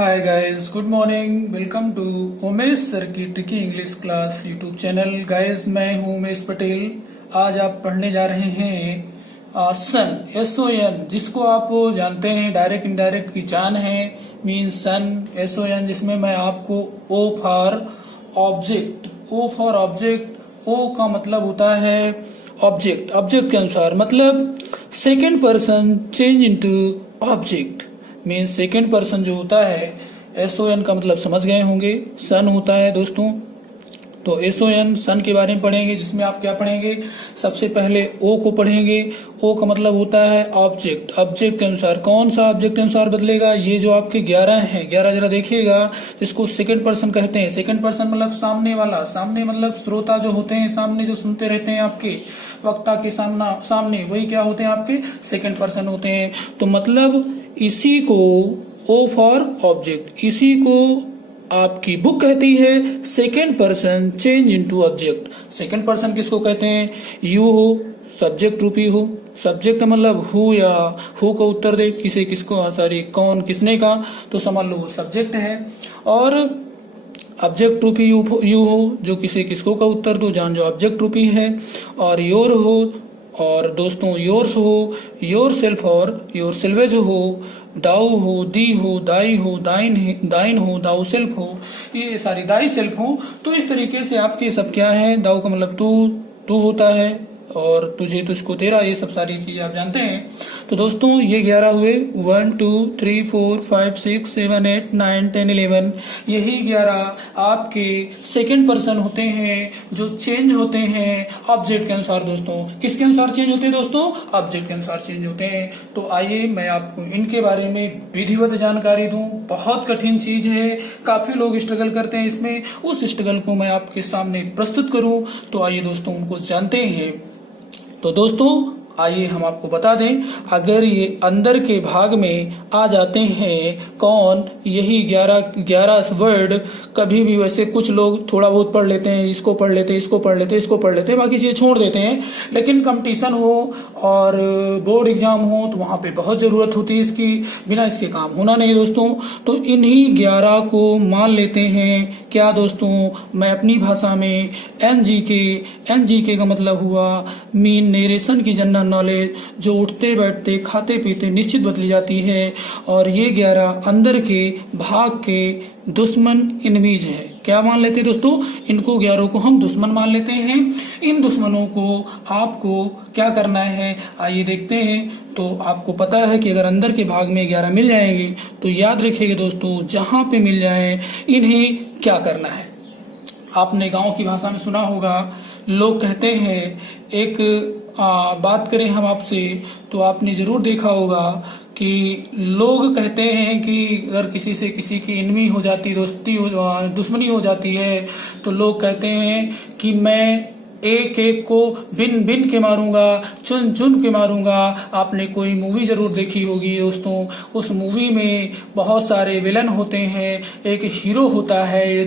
Hi guys, good morning. Welcome to Umesh sir की tricky English class YouTube channel. Guys, मैं हूं उमेश पटेल। आज आप पढ़ने जा रहे हैं सन, SON, जिसको आप जानते हैं डायरेक्ट इनडायरेक्ट की जान है, मीन सन, SON, जिसमें मैं आपको O for object, O for object, O का मतलब होता है ऑब्जेक्ट। ऑब्जेक्ट के अनुसार मतलब second person change into object, mean second person जो होता है, SON का मतलब समझ गए होंगे, सन होता है दोस्तों। तो SON सन के बारे में पढ़ेंगे, जिसमें आप क्या पढ़ेंगे, सबसे पहले O को पढ़ेंगे। O का मतलब होता है ऑब्जेक्ट। ऑब्जेक्ट के अनुसार कौन सा ऑब्जेक्ट के अनुसार बदलेगा, ये जो आपके 11 हैं, 11 जरा देखिएगा, जिसको सेकंड पर्सन कहते हैं। सेकंड पर्सन मतलब सामने वाला, सामने मतलब श्रोता जो होते हैं, सामने जो सुनते रहते हैं आपके वक्ता के सामने, वही क्या होते हैं, आपके सेकंड पर्सन होते हैं। तो मतलब इसी को O फॉर ऑब्जेक्ट, इसी को आपकी बुक कहती है second person change into object. Second person किसको कहते हैं, यू हो, सब्जेक्ट रूपी हो। सब्जेक्ट मतलब हु, या हु को उत्तर दे, किसे किसको, सॉरी कौन किसने का, तो समझ लो वो सब्जेक्ट है। और ऑब्जेक्ट रूपी यू हो, जो किसे किसको का उत्तर दो, जान जो ऑब्जेक्ट रूपी है। और योर हो, और दोस्तों योर्स हो, योर सेल्फ और योर सेल्वेज हो, डाउ हो, दी हो, दाई हो, दाइन हो, दाउ सेल्फ हो, ये सारी दाई सेल्फ हो। तो इस तरीके से आपके सब क्या है, दाउ का मतलब तू होता है, और तुझे, तुझको, तेरा, ये सब सारी चीज आप जानते हैं। तो दोस्तों ये 11 हुए, 1 2 3 4 5 6 7 8 9 10 11, यही 11 आपके सेकेंड पर्सन होते हैं, जो चेंज होते हैं ऑब्जेक्ट के अनुसार। दोस्तों किसके अनुसार चेंज होते हैं दोस्तों, ऑब्जेक्ट के अनुसार चेंज होते हैं। तो आइए मैं आपको इनके बारे में विधिवत जानकारी दूं। बहुत कठिन चीज है, काफी लोग स्ट्रगल करते हैं इसमें, उस स्ट्रगल को मैं आपके सामने प्रस्तुत करूं। तो आइए दोस्तों उनको जानते हैं। तो दोस्तों आइए हम आपको बता दें, अगर ये अंदर के भाग में आ जाते हैं कौन, यही 11 वर्ड, कभी भी वैसे कुछ लोग थोड़ा बहुत पढ़ लेते हैं, इसको पढ़ लेते हैं, इसको पढ़ लेते हैं, इसको पढ़ लेते हैं, बाकी चीजें छोड़ देते हैं। लेकिन कंपटीशन हो और बोर्ड एग्जाम हो तो वहां पे बहुत जरूरत होती है इसकी, बिना इसके काम होना नहीं दोस्तों। तो इन्हीं 11 को मान लेते हैं क्या दोस्तों, मैं अपनी भाषा में NGK का मतलब हुआ मीन नेरेशन की जनरल नॉलेज, जो उठते बैठते खाते पीते निश्चित बदली जाती है। और ये 11 अंदर के भाग के दुश्मन इनमीज है। क्या मान लेते हैं दोस्तों, इनको 11 को हम दुश्मन मान लेते हैं। इन दुश्मनों को आपको क्या करना है, आइए देखते हैं। तो आपको पता है कि अगर अंदर के भाग में 11 मिल जाएंगे तो याद रखिएगा दोस्तों, जहां पे मिल जाए इन्हें क्या करना है। आपने गांव की भाषा में सुना होगा, लोग कहते हैं, एक बात करें हम आपसे, तो आपने जरूर देखा होगा कि लोग कहते हैं कि अगर किसी से किसी की इनमी हो जाती, दुश्मनी हो जाती है, तो लोग कहते हैं कि मैं एक एक को बिन बिन के मारूंगा, चुन चुन के मारूंगा। आपने कोई मूवी जरूर देखी होगी दोस्तों, उस मूवी में बहुत सारे विलन होते हैं, एक हीरो होता है,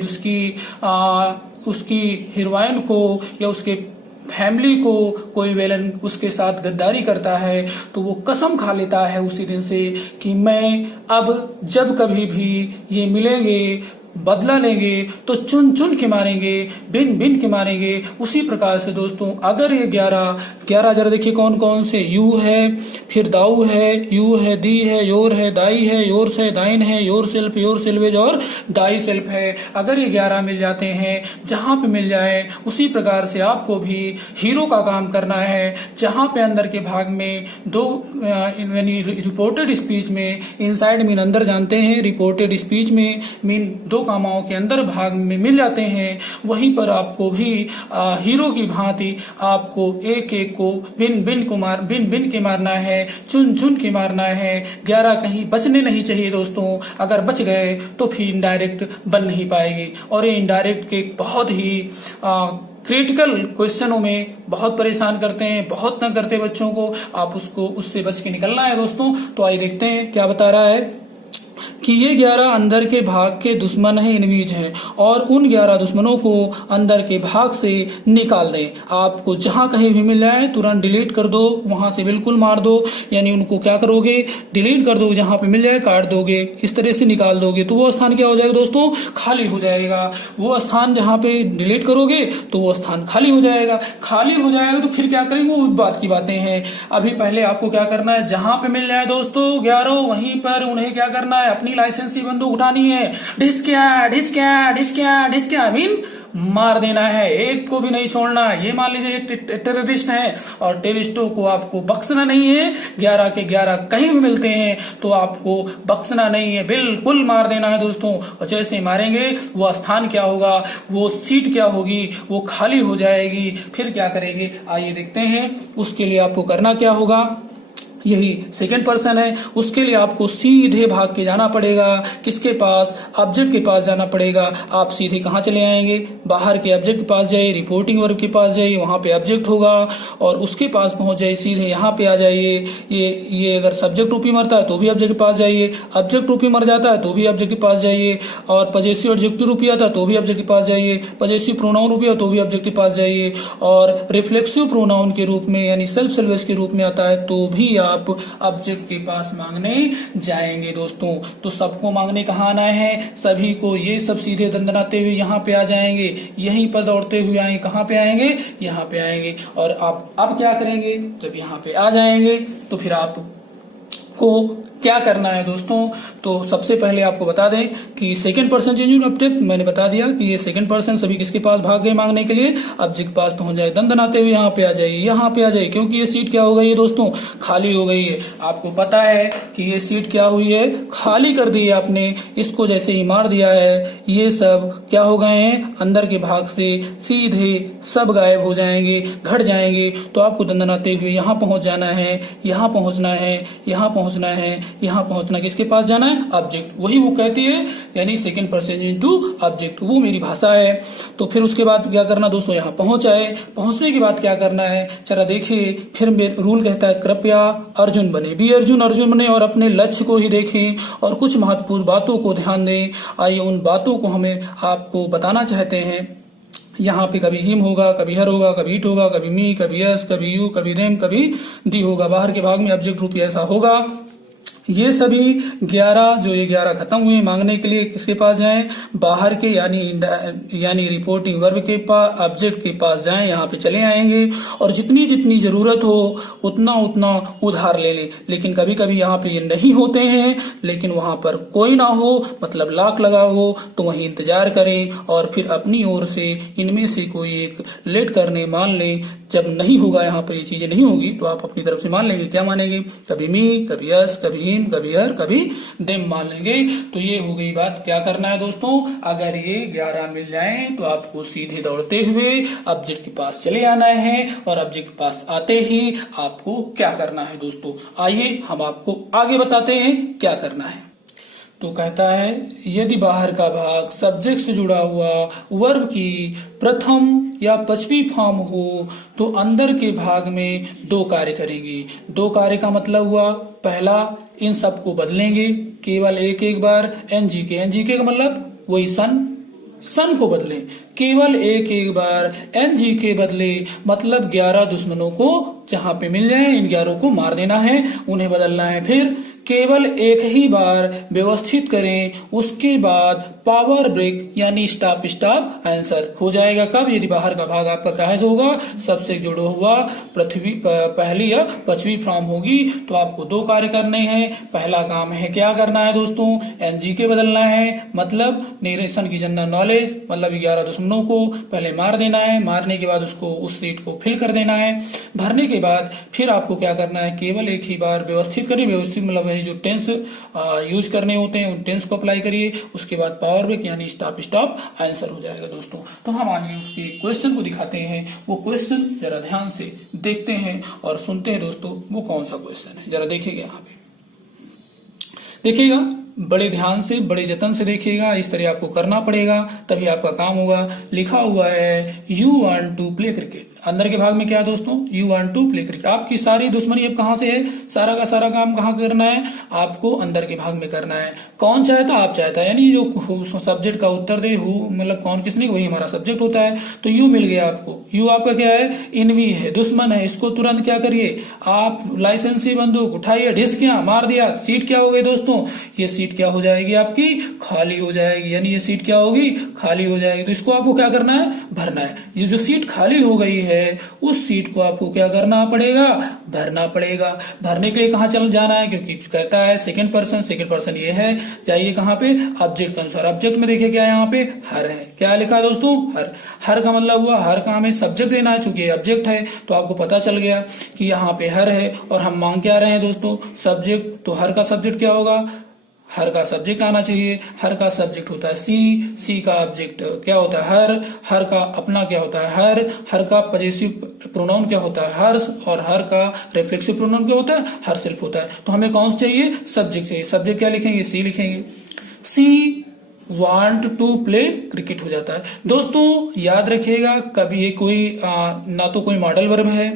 उसकी हीरोइन को या उसके फैमिली को कोई विलन उसके साथ गद्दारी करता है, तो वो कसम खा लेता है उसी दिन से कि मैं अब जब कभी भी ये मिलेंगे, बदला लेंगे, तो चुन चुन के मारेंगे, बिन बिन के मारेंगे। उसी प्रकार से दोस्तों अगर ये 11 जरा देखिए कौन कौन से, यू है, फिर दाऊ है, यू है, दी है, योर है, दाई है, योर्स है, दाइन है, योर सेल्फ, योर सेल्वेज और दाई सेल्फ है। अगर ये 11 मिल जाते हैं, जहां पे मिल जाए, उसी प्रकार से आपको भी हीरो का काम करना है। जहां पे अंदर के भाग में दो, रिपोर्टेड स्पीच में, इनसाइड मीन अंदर जानते हैं, रिपोर्टेड स्पीच में मीन दो कामाओं के अंदर भाग में मिल जाते हैं, वहीं पर आपको भी हीरो की भांति आपको एक एक को बिन बिन के मारना है, चुन चुन के मारना है। 11 कहीं बचने नहीं चाहिए दोस्तों, अगर बच गए तो फिर इनडायरेक्ट बन नहीं पाएगी। और ये इनडायरेक्ट के बहुत ही क्रिटिकल क्वेश्चनों में बहुत परेशान करते हैं, बहुत तंग करते हैं बच्चों को, आप उससे बच के निकलना है दोस्तों। तो आइए देखते हैं क्या बता रहा है। कि ये 11 अंदर के भाग के दुश्मन है, इनवीज है, और उन 11 दुश्मनों को अंदर के भाग से निकाल दें। आपको जहां कहीं भी मिल जाए तुरंत डिलीट कर दो, वहां से बिल्कुल मार दो, यानी उनको क्या करोगे, डिलीट कर दो, जहां पे मिल जाए काट दोगे, इस तरह से निकाल दोगे, तो वो स्थान क्या हो जाएगा दोस्तों, खाली हो जाएगा। वो स्थान जहां पे डिलीट करोगे तो वो स्थान खाली हो जाएगा। खाली हो जाएगा तो फिर क्या करेंगे, उस बात की बातें हैं। अभी पहले आपको क्या करना है, जहां पे मिल जाए दोस्तों 11 वहीं पर उन्हें क्या करना है, अपनी लाइसेंसी बंदूक उठानी है, ढिसक्या ढिसक्या ढिसक्या ढिसक्या मीन मार देना है, एक को भी नहीं छोड़ना। ये मान लीजिए टेररिस्ट है और टेररिस्टों को आपको बख्शना नहीं है, 11 के 11 कहीं भी मिलते हैं तो आपको बख्शना नहीं है, बिल्कुल मार देना है दोस्तों। और जैसे मारेंगे वो स्थान क्या होगा, वो सीट क्या होगी, वो खाली हो जाएगी। फिर क्या करेंगे आइए देखते हैं। उसके लिए आपको करना क्या होगा, यही सेकंड पर्सन है, उसके लिए आपको सीधे भाग के जाना पड़ेगा। किसके पास, ऑब्जेक्ट के पास जाना पड़ेगा। आप सीधे कहाँ चले आएंगे, बाहर के ऑब्जेक्ट के पास जाइए, रिपोर्टिंग वर्ब के पास जाइए, वहां पे ऑब्जेक्ट होगा और उसके पास पहुंच जाइए, सीधे यहाँ पे आ जाइए। ये अगर सब्जेक्ट रूपी मरता है तो भी ऑब्जेक्ट के पास जाइए, ऑब्जेक्ट रूपी मर जाता है तो भी ऑब्जेक्ट के पास जाइए, और पजेसिव एडजेक्टिव रूपी आता है तो भी ऑब्जेक्ट के पास जाइए, पजेसिव प्रोनाउन रूपी है तो भी ऑब्जेक्ट के पास जाइए, और रिफ्लेक्सिव प्रोनाउन के रूप में यानी सेल्फ सर्विस के रूप में आता है तो भी आप ऑब्जेक्ट के पास मांगने जाएंगे दोस्तों। तो सबको मांगने कहाँ आना है, सभी को, ये सब सीधे दंदनाते हुए यहाँ पे आ जाएंगे, यहीं पर दौड़ते हुए आएंगे, कहाँ पे आएंगे, यहाँ पे आएंगे। और आप अब क्या करेंगे, जब यहाँ पे आ जाएंगे तो फिर आप को क्या करना है दोस्तों। तो सबसे पहले आपको बता दें कि सेकंड पर्सन चेंजिंग ऑब्जेक्ट मैंने बता दिया कि ये सेकंड पर्सन सभी किसके पास भाग गए मांगने के लिए, ऑब्जेक्ट के पास पहुंच जाए, दंदनाते हुए यहाँ पे आ जाइए, यहाँ पे आ जाइए, क्योंकि ये सीट क्या हो गई है दोस्तों, खाली हो गई है। आपको पता है कि ये सीट क्या हुई है, खाली कर दी है आपने। इसको जैसे ही मार दिया है ये सब क्या हो गए हैं, अंदर के भाग से सीधे सब गायब हो जाएंगे, घट जाएंगे। तो आपको दंदनाते हुए यहाँ पहुंच जाना है, यहाँ पहुंचना है, यहाँ पहुंचना है, यहाँ पहुंचना, किसके पास जाना है, ऑब्जेक्ट। वही वो कहती है यानी सेकंड पर्सन इनटू ऑब्जेक्ट, वो मेरी भाषा है। तो फिर उसके बाद क्या करना दोस्तों, यहाँ पहुंच आए, पहुंचने के बाद क्या करना है जरा देखिए। फिर रूल कहता है कृपया अर्जुन बने, भी अर्जुन अर्जुन बने और अपने लक्ष्य को ही देखें और कुछ महत्वपूर्ण बातों को ध्यान दें। आइए उन बातों को हमें आपको बताना चाहते हैं। यहाँ पे कभी हिम होगा, कभी हर होगा, कभी इट होगा, कभी मी, कभी यस, कभी यू, कभी देम, कभी दी होगा। बाहर के भाग में ऑब्जेक्ट रूपी ऐसा होगा। ये सभी 11 जो ये 11 खत्म हुए मांगने के लिए किसके पास जाएं, बाहर के यानी रिपोर्टिंग वर्ब के पास, ऑब्जेक्ट के पास जाएं, यहाँ पे चले आएंगे और जितनी जितनी जरूरत हो उतना उतना उधार ले ले। लेकिन कभी कभी यहाँ पे ये नहीं होते हैं, लेकिन वहां पर कोई ना हो, मतलब लाख लगा हो तो वहीं इंतजार करें और फिर अपनी ओर से इनमें से कोई एक लेट करने मान ले। जब नहीं होगा, यहाँ पर ये चीजें नहीं होगी तो आप अपनी तरफ से मान लेंगे। क्या मानेंगे, कभी मी, कभी यस, कभी हिम, कभी हर, कभी देम मान लेंगे। तो ये हो गई बात। क्या करना है दोस्तों, अगर ये 11 मिल जाए तो आपको सीधे दौड़ते हुए ऑब्जेक्ट के पास चले आना है और ऑब्जेक्ट के पास आते ही आपको क्या करना है दोस्तों, आइए हम आपको आगे बताते हैं क्या करना है। तो कहता है यदि बाहर का भाग सब्जेक्ट से जुड़ा हुआ वर्ब की प्रथम या पांचवी फॉर्म हो तो अंदर के भाग में 2 कार्य करेंगे। 2 कार्य का मतलब हुआ, पहला इन सबको बदलेंगे केवल एक बार, एनजीके का मतलब वही सन को बदले केवल एक बार, एनजी के बदले मतलब 11 दुश्मनों को जहां पे मिल जाए इन 11 को मार देना है, उन्हें बदलना है। फिर केवल एक ही बार व्यवस्थित करें, उसके बाद पावर ब्रेक यानी स्टॉप आंसर हो जाएगा। कब, यदि बाहर का भाग आपका कहाँ से होगा, सबसे जुड़ा हुआ पहली या पांचवी फॉर्म होगी। तो आपको 2 कार्य करने हैं। पहला काम है क्या करना है दोस्तों, एनजीके बदलना है, मतलब नेरेशन की जनरल नॉलेज, मतलब 11 दुश्मनों को पहले मार देना है, मारने के बाद उसको उस सीट को फिल कर देना है। भरने के बाद फिर आपको क्या करना है, केवल एक ही बार व्यवस्थित करिए, व्यवस्थित मतलब जो टेंस यूज करने होते हैं उन टेंस को अप्लाई करिए, उसके बाद पावर ब्रेक यानी स्टॉप आंसर हो जाएगा दोस्तों। तो हम आगे उसके क्वेश्चन को दिखाते हैं। वो क्वेश्चन जरा ध्यान से देखते हैं और सुनते हैं दोस्तों, वो कौन सा क्वेश्चन है जरा देखिएगा। यहाँ पे देखिएगा, बड़े ध्यान से बड़े जतन से देखिएगा, इस तरह आपको करना पड़ेगा तभी आपका काम होगा। लिखा हुआ है you want to play cricket, अंदर के भाग में क्या है दोस्तों, you want to play cricket. आपकी सारी दुश्मनी अब कहां से है, सारा का सारा काम कहां करना है, आपको अंदर के भाग में करना है। कौन चाहता, आप चाहता है, यानी जो सब्जेक्ट का उत्तर दे हु मतलब कौन किसने, वही हमारा सब्जेक्ट होता है। तो यू मिल गया आपको, यू आपका क्या है, इनवी है, दुश्मन है। इसको तुरंत क्या करिए आप, लाइसेंसी बंदूक उठाइए, ढिसकिया मार दिया, सीट क्या हो गई दोस्तों, ये सीट क्या हो जाएगी आपकी, खाली हो जाएगी, यानी ये सीट क्या होगी, खाली हो जाएगी। तो इसको आपको क्या करना है, भरना है। ये जो सीट खाली हो गई है उस सीट को आपको क्या करना पड़ेगा, भरना पड़ेगा। भरने के लिए कहां चल जाना है, क्योंकि कहता है सेकंड पर्सन ये है, जाइए कहां पे, ऑब्जेक्ट के अनुसार। ऑब्जेक्ट में देखिए क्या है, यहाँ पे हर है, क्या लिखा है दोस्तों, हर। हर का मतलब हुआ हर का हमें सब्जेक्ट देना है, चूंकि ऑब्जेक्ट है तो आपको पता चल गया कि यहाँ पे हर है और हम मांग क्या रहे हैं दोस्तों, सब्जेक्ट। तो हर का सब्जेक्ट क्या होगा, हर का सब्जेक्ट आना चाहिए। हर का सब्जेक्ट होता है सी का ऑब्जेक्ट क्या होता है, हर का अपना क्या होता है, हर का पजेसिव प्रोनाउन क्या होता है, हर्ष, और हर का रिफ्लेक्सिव प्रोनाउन क्या होता है, हर सेल्फ होता है। तो हमें कौन सा चाहिए, सब्जेक्ट चाहिए। सब्जेक्ट क्या लिखेंगे, सी लिखेंगे। She want to play cricket हो जाता है। दोस्तों याद रखिएगा, कभी ये कोई ना तो कोई मॉडल वर्ब है,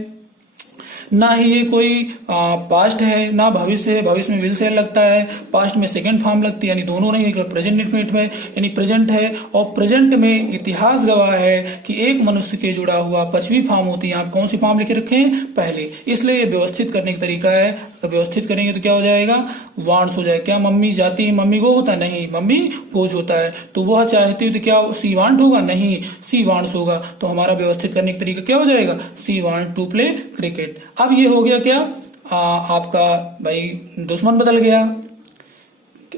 ना ही ये कोई पास्ट है, ना भविष्य है। भविष्य में विल से लगता है, पास्ट में सेकंड फॉर्म लगती है, यानी दोनों नहीं, प्रेजेंट इंडेफिनिट में यानी प्रेजेंट है। और प्रेजेंट में इतिहास गवाह है कि एक मनुष्य के जुड़ा हुआ पांचवी फॉर्म होती है। आप कौन सी फॉर्म लिखे रखे हैं, पहले, इसलिए व्यवस्थित करने का तरीका है। अगर व्यवस्थित करेंगे तो क्या हो जाएगा, वांट्स हो जाएगा। क्या मम्मी जाती, मम्मी गो होता है, नहीं, मम्मी गोज होता है। तो वह चाहती तो क्या सी वांट होगा, नहीं, सी वांट्स होगा। तो हमारा व्यवस्थित करने का तरीका क्या हो जाएगा, she want to play cricket. अब ये हो गया क्या, आपका भाई दुश्मन बदल गया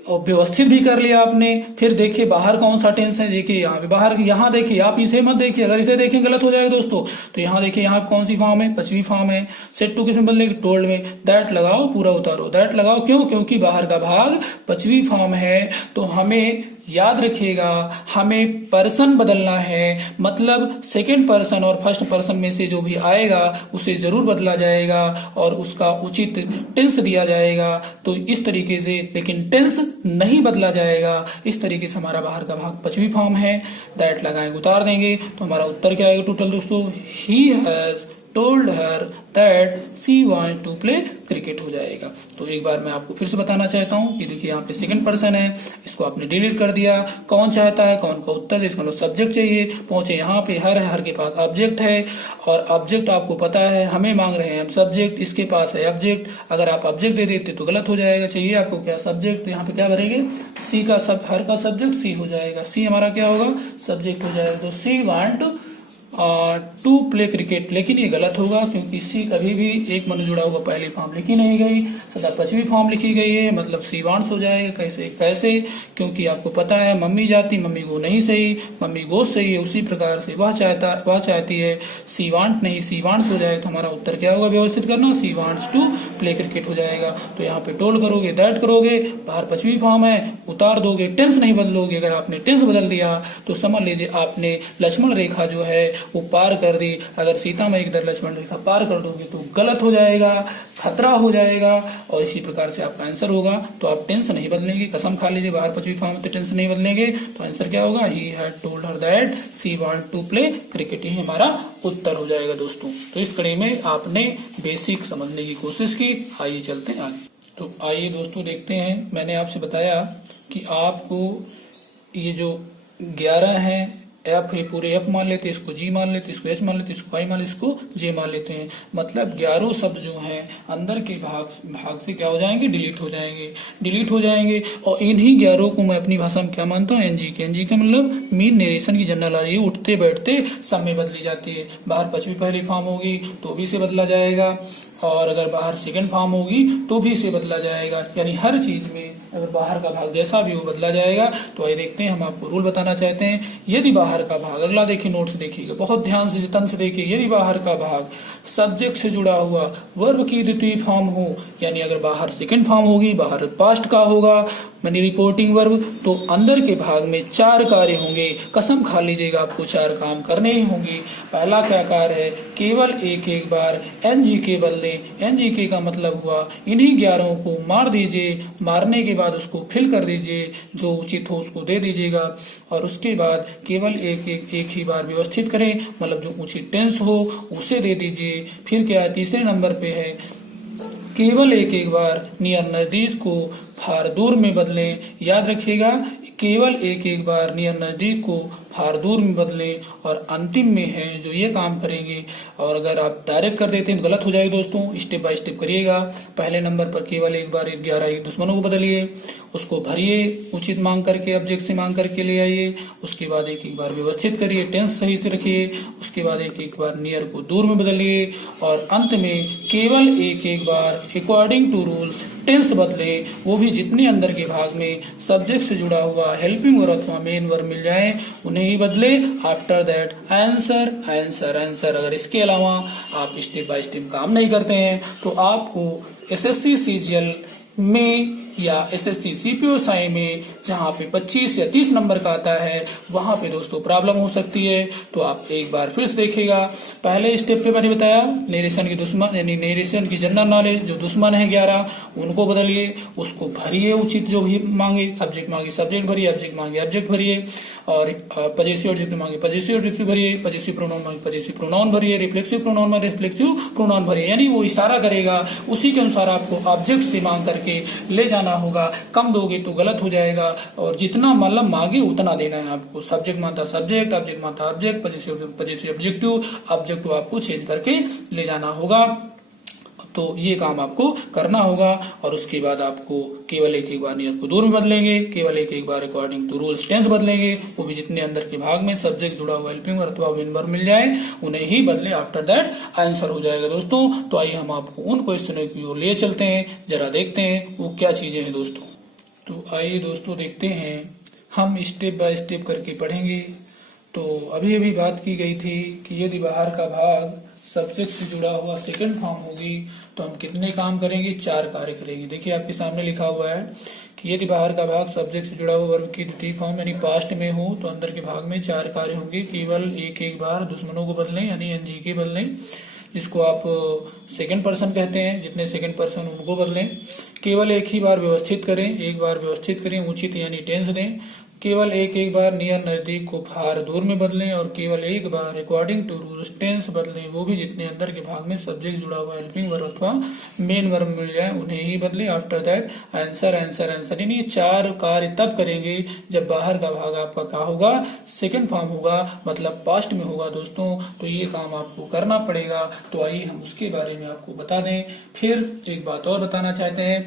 और व्यवस्थित भी कर लिया आपने। फिर देखिए बाहर कौन सा टेंस है, देखिए यहाँ पे बाहर, यहाँ देखिए, आप इसे मत देखिए, अगर इसे देखें गलत हो जाएगा दोस्तों। तो यहाँ देखिए, यहाँ कौन सी फॉर्म है, पांचवी फॉर्म है। सेट टू किसमें बदलेगी, टोल्ड में। दैट लगाओ, पूरा उतारो, दैट लगाओ, क्यों, क्योंकि बाहर का भाग पांचवी फॉर्म है। तो हमें याद रखिएगा, हमें पर्सन बदलना है, मतलब सेकंड पर्सन और फर्स्ट पर्सन में से जो भी आएगा उसे जरूर बदला जाएगा और उसका उचित टेंस दिया जाएगा। तो इस तरीके से, लेकिन टेंस नहीं बदला जाएगा। इस तरीके से हमारा बाहर का भाग पांचवी फॉर्म है। दैट लगाएंगे, उतार देंगे, तो हमारा उत्तर क्या आएगा टोटल दोस्तों, he has told her that she wants to play cricket हो जाएगा। तो एक बार मैं आपको फिर से बताना चाहता हूँ कि देखिए यहाँ पे सेकंड पर्सन है, इसको आपने डिलीट कर दिया। कौन चाहता है, कौन का उत्तर, इसका मतलब सब्जेक्ट चाहिए। पहुंचे यहाँ पे हर है, हर के पास ऑब्जेक्ट है और ऑब्जेक्ट आपको पता है, हमें मांग रहे हैं सब्जेक्ट, इसके पास है ऑब्जेक्ट। अगर आप ऑब्जेक्ट दे देते तो गलत हो जाएगा, चाहिए आपको क्या, सब्जेक्ट। तो यहाँ पे क्या भरेंगे, सी का हर का सब्जेक्ट सी हो जाएगा, सी हमारा क्या होगा, सब्जेक्ट हो जाएगा। तो she want to play cricket, लेकिन ये गलत होगा क्योंकि सी कभी भी एक मनु जुड़ा हुआ पहली फॉर्म लिखी नहीं गई, सदा पांचवी फॉर्म लिखी गई है, मतलब सी वांट्स हो जाएगा। कैसे, क्योंकि आपको पता है मम्मी जाती, मम्मी गो नहीं सही, मम्मी गो सही है, उसी प्रकार से वह चाहती है, सी वांट नहीं, सी वांट्स हो जाएगा। तो हमारा उत्तर क्या होगा, व्यवस्थित करना, she wants to play cricket हो जाएगा। तो यहाँ पे टोल करोगे, दैट करोगे, बाहर पांचवी फॉर्म है, उतार दोगे, टेंस नहीं बदलोगे। अगर आपने टेंस बदल दिया तो समझ लीजिए आपने लक्ष्मण रेखा जो है वो पार कर दी। अगर सीता में एक लक्ष्मण रेखा पार कर दोगे तो गलत हो जाएगा, खतरा हो जाएगा और इसी प्रकार से आपका आंसर होगा। तो आप टेंस नहीं बदलेंगे, कसम खा लीजिए बाहर पांचवी फॉर्म में तो टेंस नहीं बदलेंगे। तो आंसर क्या होगा, he had told her that she want to play cricket, he हमारा उत्तर हो जाएगा दोस्तों। तो इस कड़ी में आपने बेसिक समझने की कोशिश की। आइए चलते हैं आगे। तो आइए दोस्तों देखते हैं, मैंने आपसे बताया कि आपको ये जो 11 है, एफ है, पूरे एफ मान लेते हैं, इसको जी मान लेते हैं, इसको एच मान लेते हैं, इसको आई मान लेते हैं, इसको जे मान लेते हैं। मतलब 11 शब्द जो हैं अंदर के भाग से क्या हो जाएंगे, डिलीट हो जाएंगे। और इन्हीं 11 को मैं अपनी भाषा में क्या मानता हूँ, एनजी का मतलब मीन नेरेशन की जनरल आ रही है, उठते बैठते सब में बदली जाती है। बाहर पांचवी पहली फॉर्म होगी तो भी से बदला जाएगा, और अगर बाहर सेकंड फॉर्म होगी तो भी इसे बदला जाएगा। यानी हर चीज में अगर बाहर का भाग जैसा भी हो बदला जाएगा। तो आइए देखते हैं, हम आपको रूल बताना चाहते हैं। यदि बाहर का भाग, अगला देखिए, नोट्स देखिएगा, बहुत ध्यान से जतन से देखिए। यदि बाहर का भाग सब्जेक्ट से जुड़ा हुआ वर्ब की द्वितीय फॉर्म हो, यानी अगर बाहर सेकंड फॉर्म होगी, बाहर पास्ट का होगा, यानी रिपोर्टिंग वर्ब, तो अंदर के भाग में 4 कार्य होंगे। कसम खा लीजिएगा आपको 4 काम करने ही होंगे। पहला क्या कार्य है, केवल एक बार एनजीके बदले। एनजीके का मतलब हुआ इन्हीं 11 को मार दीजिए, मारने के बाद उसको फिल कर दीजिए, जो उचित हो उसको दे दीजिएगा, और उसके बाद केवल एक ही बार व्यवस्थित करें, मतलब जो उचित टेंस हो उसे दे दीजिए। फिर क्या है, तीसरे नंबर पे है केवल एक बार नियर नजदीक को फार दूर में बदलें। याद रखिएगा, केवल एक बार नियर नजदीक को फार दूर में बदलें। और अंतिम में है जो ये काम करेंगे, और अगर आप डायरेक्ट कर देते हैं तो गलत हो जाएगा दोस्तों, स्टेप बाय स्टेप करिएगा। पहले नंबर पर केवल एक बार 11 दुश्मनों को बदलिए, उसको भरिए उचित मांग करके, ऑब्जेक्ट से मांग करके ले आइए। उसके बाद एक बार व्यवस्थित करिए, टेंस सही से रखिए। उसके बाद एक बार नियर को दूर में बदलिए, और अंत में केवल एक बार अकॉर्डिंग टू रूल्स टेंस बदले, वो भी जितने अंदर के भाग में सब्जेक्ट से जुड़ा हुआ हेल्पिंग वर्ब अथवा मेन वर्ब मिल जाए उन्हें ही बदले। After that answer answer answer. अगर इसके अलावा आप स्टेप बाय स्टेप काम नहीं करते हैं तो आपको एसएससी सीजीएल में या एसएससी सीपीओसाई में जहां पे 25 या 30 नंबर का आता है वहां पे दोस्तों प्रॉब्लम हो सकती है। तो आप एक बार फिर से देखिएगा। पहले स्टेप पे मैंने बताया नेरेशन की दुश्मन, यानी नेरेशन की जनरल नॉलेज, जो दुश्मन है 11 उनको बदलिए, उसको भरिए उचित, जो भी मांगे, सब्जेक्ट मांगे सब्जेक्ट भरिए, ऑब्जेक्ट मांगे ऑब्जेक्ट भरिए, और पजेसिव ऑब्जेक्ट मांगे पजेसिव ऑब्जेक्ट भरिए, पजेसिव प्रोनाउन मांगे पजेसिव प्रोनाउन भरिए, रिफ्लेक्सिव प्रोनाउन मांगे रिफ्लेक्सिव प्रोनाउन भरिए। यानी वो इशारा करेगा, उसी के अनुसार आपको ऑब्जेक्ट से मांग करके ले जाना होगा। कम दोगे तो गलत हो जाएगा, और जितना मतलब मांगे उतना देना है आपको। सब्जेक्ट मानता सब्जेक्ट, ऑब्जेक्ट मानता ऑब्जेक्ट, पजेसिव ऑब्जेक्टिव आपको चेंज करके ले जाना होगा। तो ये काम आपको करना होगा। और उसके बाद आपको केवल एक बार नियर को दूर में बदलेंगे, केवल एक बार अकॉर्डिंग टू रूल्स टेंस बदलेंगे, वो भी जितने अंदर के भाग में सब्जेक्ट जुड़ा हुआ हेल्पिंग वर्ब अथवा मेन वर्ब मिल जाए उन्हें ही बदले। आफ्टर दैट आंसर हो जाएगा दोस्तों। तो आइए हम आपको उन क्वेश्चनों की ओर ले चलते हैं, जरा देखते हैं वो क्या चीजें हैं दोस्तों। तो आइए दोस्तों देखते हैं, हम स्टेप बाय स्टेप करके पढ़ेंगे। तो अभी बात की गई थी कि यदि बाहर का भाग सब्जेक्ट से जुड़ा हुआ सेकंड फॉर्म होगी तो हम कितने काम करेंगे, 4 कार्य करेंगे। देखिए आपके सामने लिखा हुआ है कि यदि बाहर का भाग सब्जेक्ट से जुड़ा हुआ वर्ब की द्वितीय फॉर्म यानी पास्ट में हो तो अंदर के भाग में 4 कार्य होंगे। केवल एक बार दुश्मनों को बदलें, यानी एनजीके बदलें, जिसको आप सेकंड पर्सन कहते हैं, जितने सेकंड पर्सन उनको बदलें। केवल एक ही बार व्यवस्थित करें, एक बार व्यवस्थित करें, उचित यानी टेंस दें। केवल एक बार नियर नजदीक को फार दूर में बदलें, और केवल एक बार अकॉर्डिंग टू रूल्स टेंस बदलें, वो भी जितने अंदर के भाग में सब्जेक्ट जुड़ा हुआ हेल्पिंग वर्ब अथवा मेन वर्ब मिल जाए उन्हें ही बदलें। After that answer answer answer. यानी 4 कार्य तब करेंगे जब बाहर का भाग आपका क्या होगा, सेकंड फॉर्म होगा, मतलब पास्ट में होगा दोस्तों। तो ये काम आपको करना पड़ेगा। तो आइए हम उसके बारे में आपको बता दें। फिर एक बात और बताना चाहते हैं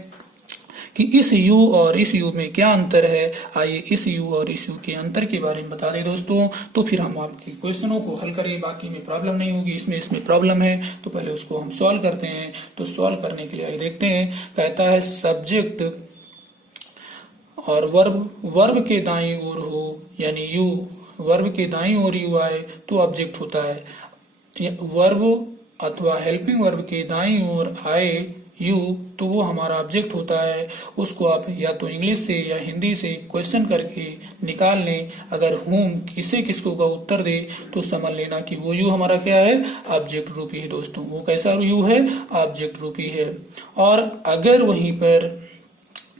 कि इस यू और इस यू में क्या अंतर है। आइए इस यू और इस यू के अंतर के बारे में बता दें दोस्तों, तो फिर हम आपके क्वेश्चनों को हल करें, बाकी में प्रॉब्लम नहीं होगी। इसमें प्रॉब्लम है तो पहले उसको हम सॉल्व करते हैं। तो सॉल्व करने के लिए आइए देखते हैं। कहता है सब्जेक्ट और वर्ब के दाईं ओर हो, यानी यू वर्ब के दाईं ओर यू आए तो ऑब्जेक्ट होता है। वर्ब अथवा हेल्पिंग वर्ब के दाईं ओर आए यू तो वो हमारा ऑब्जेक्ट होता है। उसको आप या तो इंग्लिश से या हिंदी से क्वेश्चन करके निकाल लें। अगर हुम किसको का उत्तर दे तो समझ लेना कि वो यू हमारा क्या है, ऑब्जेक्ट रूपी है दोस्तों। वो कैसा यू है, ऑब्जेक्ट रूपी है। और अगर वहीं पर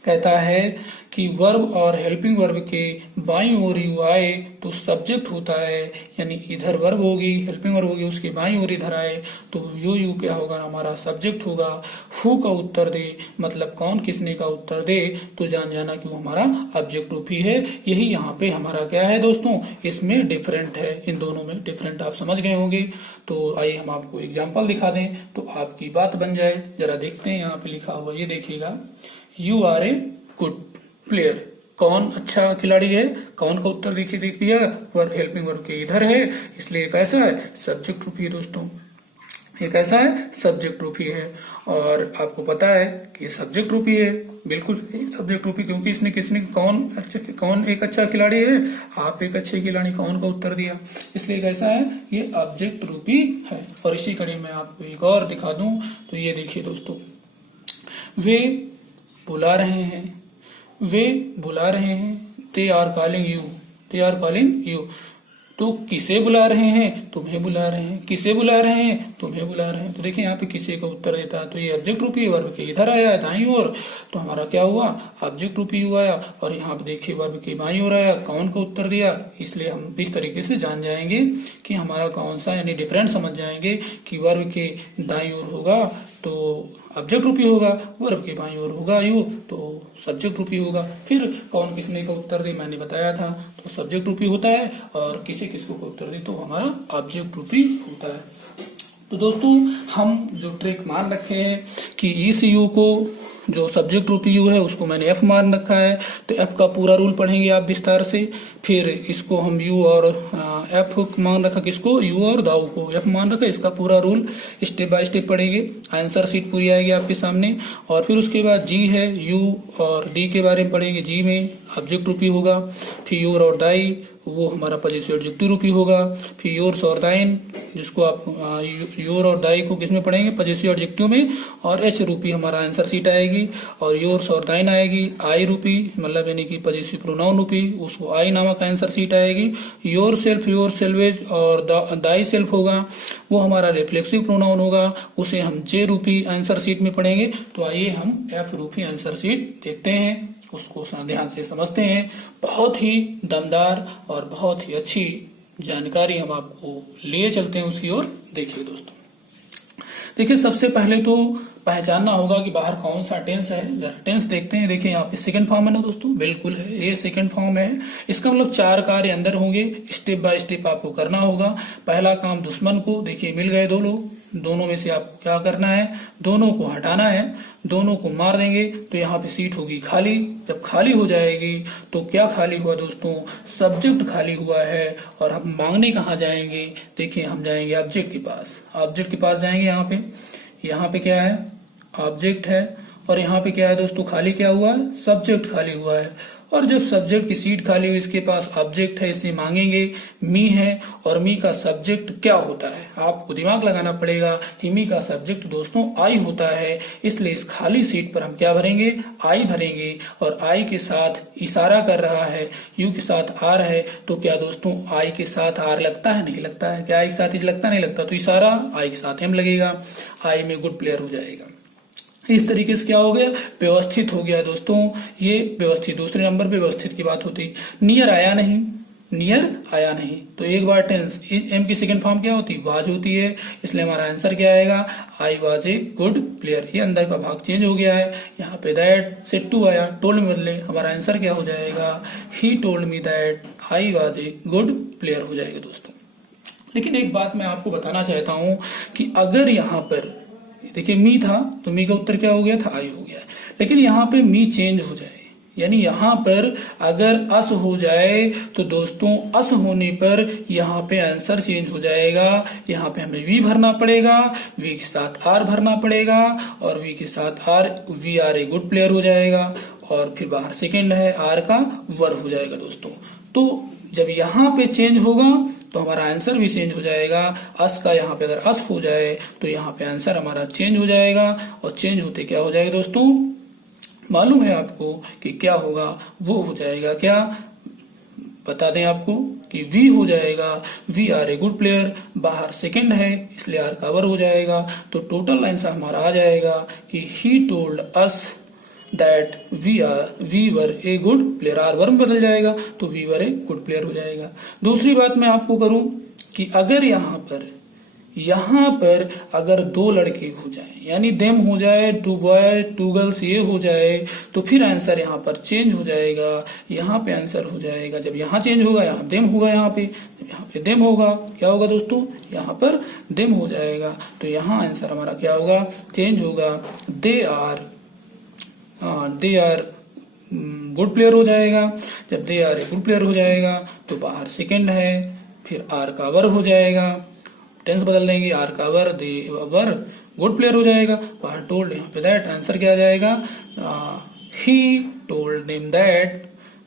कहता है कि वर्ब और हेल्पिंग वर्ब के बाईं ओर यू आए तो सब्जेक्ट होता है, यानी इधर वर्ब होगी, हेल्पिंग वर्ब होगी, उसके बाईं ओर इधर आए तो यू क्या होगा, हमारा सब्जेक्ट होगा। हु का उत्तर दे, मतलब कौन किसने का उत्तर दे, तो जान जाना कि वो हमारा ऑब्जेक्ट रूपी है। यही यहाँ पे हमारा क्या है दोस्तों, इसमें डिफरेंट है, इन दोनों में डिफरेंट आप समझ गए होंगे। तो आइए हम आपको एग्जाम्पल दिखा दें तो आपकी बात बन जाए। जरा देखते हैं यहाँ पे लिखा हुआ, ये देखिएगा, you are a good player. कौन अच्छा खिलाड़ी है, कौन का उत्तर देखिए वर्ब हेल्पिंग वर्ब के इधर है, इसलिए कैसा है, सब्जेक्ट रूपी है दोस्तों। ये कैसा है, सब्जेक्ट रूपी है। और आपको पता है कि सब्जेक्ट रूपी है, बिल्कुल सब्जेक्ट रूपी, क्योंकि इसने किसने कौन एक अच्छा खिलाड़ी है, आप एक अच्छे खिलाड़ी, कौन का उत्तर दिया, इसलिए कैसा है, ये ऑब्जेक्ट रूपी है। और इसी कड़ी में आपको एक और दिखा दूं तो ये देखिए दोस्तों, वे बुला रहे हैं, वे बुला रहे हैं, they are calling you, they are calling you. तो किसे बुला रहे हैं, तुम्हें बुला रहे हैं, किसे बुला रहे हैं, तुम्हें बुला रहे हैं। तो देखिए यहाँ पे किसे का उत्तर देता है, तो ये ऑब्जेक्ट रूपी वर्ब के इधर आया दाईं ओर, तो हमारा क्या हुआ, ऑब्जेक्ट रूपी हुआ आया। और यहाँ पे देखिए वर्ब के बाईं ओर आया, कौन का उत्तर दिया। इसलिए हम इस तरीके से जान जाएंगे कि हमारा कौन सा, यानी डिफरेंट समझ जाएंगे कि वर्ब के दाईं ओर होगा तो ऑब्जेक्ट रूपी होगा, वर्ब के बाईं ओर होगा यू तो सब्जेक्ट रूपी होगा। फिर कौन किसने का उत्तर दी मैंने बताया था, तो सब्जेक्ट रूपी होता है, और किसी किसको को उत्तर दी तो हमारा ऑब्जेक्ट रूपी होता है। तो दोस्तों हम जो ट्रिक मान रखे हैं कि इस यू को जो सब्जेक्ट रूपी यू है उसको मैंने एफ मान रखा है, तो एफ का पूरा रूल पढ़ेंगे आप विस्तार से। फिर इसको हम यू और एफ मान रखा, किसको, यू और दाऊ को एफ मान रखा, इसका पूरा रूल स्टेप बाय स्टेप पढ़ेंगे। आंसर शीट पूरी आएगी आपके सामने। और फिर उसके बाद जी है, यू और डी के बारे में पढ़ेंगे। जी में ऑब्जेक्ट रूपी होगा, फिर योर और दाई वो हमारा पजेसिव एडजेक्टिव रूपी होगा। फिर योर्स और दाइन, जिसको आप योर और दाई को किसमें पढ़ेंगे, पजेसिव एडजेक्टिव में। और एच रूपी हमारा आंसर सीट आएगी, और योर्स और दाइन आएगी। आई रूपी मतलब यानी कि पजेसिव प्रोनाउन रूपी, उसको आई नामक आंसर सीट आएगी। योर सेल्फ, योर सेल्वेज और दाई सेल्फ होगा, वो हमारा रिफ्लेक्सिव प्रोनाउन होगा, उसे हम जे रूपी आंसर सीट में पढ़ेंगे। तो आइए हम एफ रूपी आंसर सीट देखते हैं, उसको ध्यान से समझते हैं। बहुत ही दमदार और बहुत ही अच्छी जानकारी हम आपको लिए चलते हैं उसकी ओर। देखिए दोस्तों, देखिए सबसे पहले तो पहचानना होगा कि बाहर कौन सा टेंस है। जरा टेंस देखते हैं। देखिए यहाँ पे सेकंड फॉर्म है ना दोस्तों, बिल्कुल है, ये सेकंड फॉर्म है। इसका मतलब 4 कार्य अंदर होंगे, स्टेप बाय स्टेप आपको करना होगा। पहला काम, दुश्मन को, देखिए मिल गए 2 लोग, दोनों में से आपको क्या करना है, दोनों को हटाना है, दोनों को मार देंगे तो यहाँ पे सीट होगी खाली। जब खाली हो जाएगी तो क्या खाली हुआ दोस्तों, सब्जेक्ट खाली हुआ है। और हम मांगने कहाँ जाएंगे, देखिए हम जाएंगे ऑब्जेक्ट के पास, ऑब्जेक्ट के पास जाएंगे। यहाँ पे क्या है, ऑब्जेक्ट है, और यहाँ पे क्या है दोस्तों, खाली क्या हुआ है, सब्जेक्ट खाली हुआ है। और जब सब्जेक्ट की सीट खाली हुई, इसके पास ऑब्जेक्ट है, इसे मांगेंगे, मी है, और मी का सब्जेक्ट क्या होता है, आपको दिमाग लगाना पड़ेगा कि मी का सब्जेक्ट दोस्तों आई होता है। इसलिए इस खाली सीट पर हम क्या भरेंगे, आई भरेंगे। और आई के साथ इशारा कर रहा है, यू के साथ आर है, तो क्या दोस्तों आई के साथ आर लगता है, नहीं लगता है, क्या आई के साथ इज लगता, नहीं लगता, तो इशारा आई के साथ एम लगेगा, आई में गुड प्लेयर हो जाएगा। इस तरीके से क्या हो गया, व्यवस्थित हो गया दोस्तों। ये व्यवस्थित, दूसरे नंबर पे व्यवस्थित की बात होती। नियर आया नहीं, नियर आया नहीं, तो एक बार टेंस एम की सेकंड फॉर्म क्या होती, वाज होती है। इसलिए हमारा आंसर क्या आएगा, I was a good player. ये अंदर का भाग चेंज हो गया है, यहाँ पे दैट से टू आया, टोल्ड में बदले, हमारा आंसर क्या हो जाएगा, he told me that I was a good player हो जाएगा दोस्तों। लेकिन एक बात मैं आपको बताना चाहता हूं कि अगर यहाँ पर देखिए मी था तो मी का उत्तर क्या हो गया था, आई हो गया। लेकिन यहाँ पे मी चेंज हो जाए, यानी यहाँ पर अगर अस हो जाए तो दोस्तों अस होने पर यहाँ पे आंसर चेंज हो जाएगा। यहाँ पे हमें वी भरना पड़ेगा, वी के साथ आर भरना पड़ेगा, और वी के साथ are, we are a good player हो जाएगा। और फिर बाहर सेकेंड है, आर का वर हो जाएगा दोस्तों। तो जब यहाँ पे चेंज होगा तो हमारा आंसर भी चेंज हो जाएगा। अस का यहाँ पे अगर अस हो जाए तो यहाँ पे आंसर हमारा चेंज हो जाएगा। और चेंज होते क्या हो जाएगा दोस्तों, मालूम है आपको कि क्या होगा, वो हो जाएगा क्या, बता दें आपको कि वी हो जाएगा, we are a good player. बाहर सेकंड है इसलिए आर का वर हो जाएगा। तो टोटल आंसर हमारा आ जाएगा कि he told us that we were a good player. Are वर्म बदल जाएगा तो we were a good player हो जाएगा। दूसरी बात मैं आपको करूं कि अगर यहाँ पर अगर 2 लड़के हो जाए, यानी देम हो जाए, 2 बॉय 2 गर्ल्स ये हो जाए, तो फिर आंसर यहाँ पर चेंज हो जाएगा। यहाँ पे आंसर हो जाएगा, जब यहाँ चेंज होगा यहाँ देम होगा, यहाँ पे देम होगा, क्या होगा दोस्तों, यहाँ पर देम हो जाएगा। तो यहाँ आंसर हमारा क्या होगा, चेंज होगा, दे आर गुड प्लेयर हो जाएगा। जब they are a good player हो जाएगा तो बाहर सेकंड है, फिर आर का वर हो जाएगा, टेंस बदल देंगे, आर का वर, दे वर गुड प्लेयर हो जाएगा। बाहर टोल्ड, यहाँ पे दैट, आंसर क्या आ जाएगा, he told him that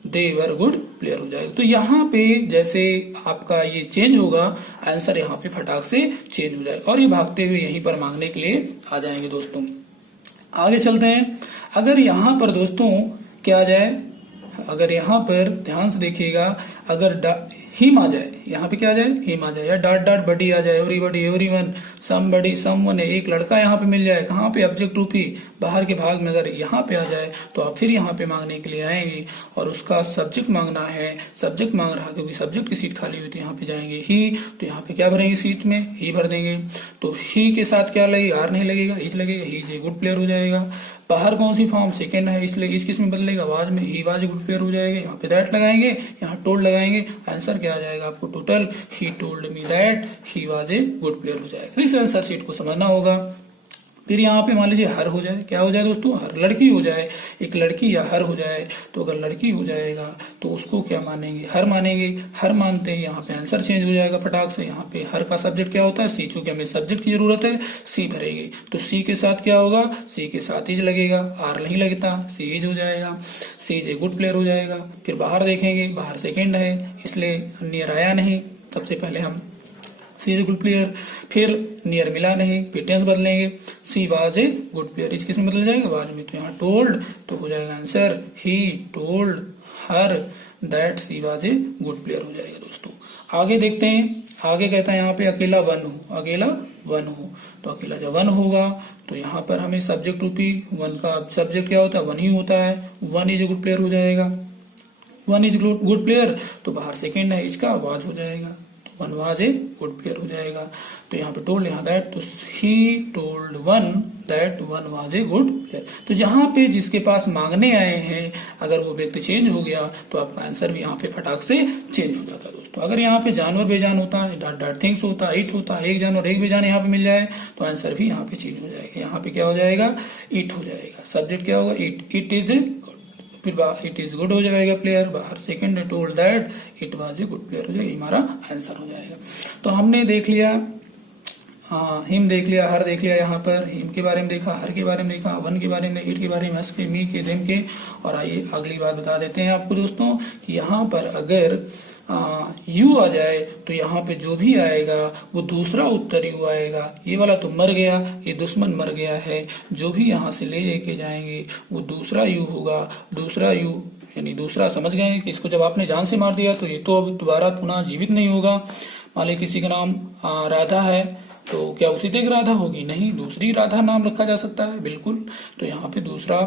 they were good player हो जाएगा। तो यहाँ पे जैसे आपका ये चेंज होगा, आंसर यहाँ पे फटाक से चेंज हो जाएगा। और ये भागते हुए यहीं पर मांगने के लिए आ जाएंगे दोस्तों। आगे चलते हैं। अगर यहाँ पर दोस्तों क्या आ जाए, अगर यहाँ पर ध्यान से देखिएगा, अगर हिम आ जाए, यहाँ पे क्या आ जाए, हिम आ जाए, या डॉट डॉट बडी आ जाए, एवरीबॉडी, एवरीवन, समबडी, समवन है, एक लड़का यहाँ पे मिल जाए, कहाँ पे, ऑब्जेक्ट रूपी बाहर के भाग में अगर यहाँ पे आ जाए तो आप फिर यहाँ पे मांगने के लिए आएंगे और उसका सब्जेक्ट मांगना है। सब्जेक्ट मांग रहा क्योंकि सब्जेक्ट की सीट खाली हुई थी, यहाँ पे जाएंगे ही, तो यहाँ पे क्या भरेंगे, सीट में ही भर देंगे। तो ही के साथ क्या लगेगा, आर नहीं लगेगा, हिज लगेगा, he is a good player हो जाएगा। बाहर कौन सी फॉर्म, सेकंड है, इसलिए इस किस में बदलेगा, वाज में, he was a good player हो जाएगा। यहाँ पे दैट लगाएंगे, यहाँ टोल्ड लगाएंगे, आंसर क्या आ जाएगा आपको, total he told me that he was a good player हो जाएगा। इस आंसर शीट को समझना होगा। फिर यहाँ पे मान लीजिए हर हो जाए, क्या हो जाए दोस्तों, हर लड़की हो जाए, एक लड़की या हर हो जाए, तो अगर लड़की हो जाएगा तो उसको क्या मानेंगे, हर मानेंगे। हर मानते हैं यहाँ पे आंसर चेंज हो जाएगा फटाक से। यहाँ पे हर का सब्जेक्ट क्या होता है, सी, चूंकि हमें सब्जेक्ट की जरूरत है, सी भरेंगे, तो सी के साथ क्या होगा, सी के साथ इज लगेगा, आर नहीं लगता, सी इज हो जाएगा, सी इज ए गुड प्लेयर हो जाएगा। फिर बाहर देखेंगे, बाहर सेकेंड है इसलिए नियर आया नहीं, सबसे पहले हम सी इज ए गुड प्लेयर, फिर नियर मिला नहीं, फिर टेंस बदलेंगे, she was a good player, इस किस में बदल जाएगा, वाज में, तो यहाँ टोल्ड, तो हो जाएगा answer he told her that she was a good player हो जाएगा दोस्तों। आगे देखते हैं, आगे कहता है यहाँ पे अकेला वन हो, अकेला वन हो, तो अकेला जब वन होगा तो यहाँ पर हमें सब्जेक्ट रूपी वन का सब्जेक्ट क्या होता है, वन ही होता है, one is a good player हो जाएगा। वन इज गुड प्लेयर, तो बाहर सेकेंड है, इसका वाज हो जाएगा, one was a good player हो जाएगा। तो यहाँ पे टोल्ड, यहाँ दैट, तो he told one that one was a good player. तो जहां पे जिसके पास मांगने आए हैं अगर वो व्यक्ति चेंज हो गया तो आपका आंसर भी यहाँ पे फटाक से चेंज हो जाता है दोस्तों। अगर यहाँ पे जानवर बेजान होता है, डॉट डॉट थिंग्स होता, इट होता, एक जानवर एक बेजान यहाँ पे मिल जाए तो आंसर भी यहाँ पे चेंज हो जाएगा। यहाँ पे क्या हो जाएगा, इट हो जाएगा, सब्जेक्ट क्या होगा, इट, इट इज ए, फिर इट इज गुड हो जाएगा प्लेयर, बाहर सेकंड है, told that it was a good player हो जाएगा, हमारा आंसर हो जाएगा। तो हमने देख लिया, हिम देख लिया, हर देख लिया, यहाँ पर हिम के बारे में देखा, हर के बारे में देखा, वन के बारे में, इट के बारे में, हस के, मी के, देम के। और आइए अगली बात बता देते हैं आपको दोस्तों कि यहाँ पर अगर यू आ जाए तो यहाँ पे जो भी आएगा वो दूसरा उत्तर यू आएगा। ये वाला तो मर गया, ये दुश्मन मर गया है, जो भी यहाँ से ले लेके जाएंगे वो दूसरा यू होगा। दूसरा यू यानी दूसरा, समझ गए कि इसको जब आपने जान से मार दिया तो ये तो अब दोबारा पुनः जीवित नहीं होगा। मान लीजिए किसी का नाम राधा है तो क्या उसी तक राधा होगी, नहीं, दूसरी राधा नाम रखा जा सकता है, बिल्कुल। तो यहाँ पे दूसरा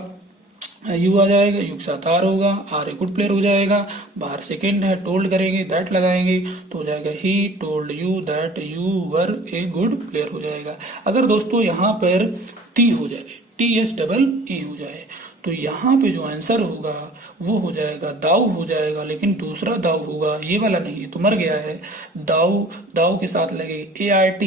यू आ जाएगा, यू के साथ आर होगा, आर ए गुड प्लेयर हो जाएगा। बाहर सेकेंड है, टोल्ड करेंगे, दैट लगाएंगे तो हो जाएगा he told you that you were a good player हो जाएगा। अगर दोस्तों यहाँ पर टी हो जाए, THEE हो जाए तो यहाँ पे जो आंसर होगा वो हो जाएगा दाऊ हो जाएगा, लेकिन दूसरा दाऊ होगा, ये वाला नहीं, ये तो मर गया है। दाऊ, दाऊ के साथ लगेगा ART,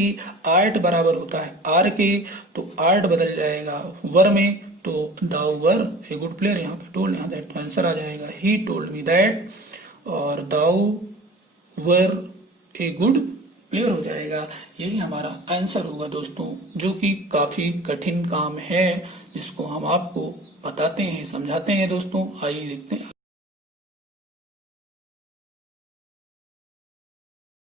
आर्ट बराबर होता है आर के, तो आर्ट बदल जाएगा वर में, तो दाऊ वर ए गुड प्लेयर, यहाँ पे टोल्ड, यहाँ दैट, तो आंसर आ जाएगा ही टोल्ड मी दैट, और दाऊ वर ए गुड प्लेयर हो जाएगा। यही हमारा आंसर होगा दोस्तों, जो कि काफी कठिन काम है जिसको हम आपको बताते हैं, समझाते हैं दोस्तों। आइए देखते हैं।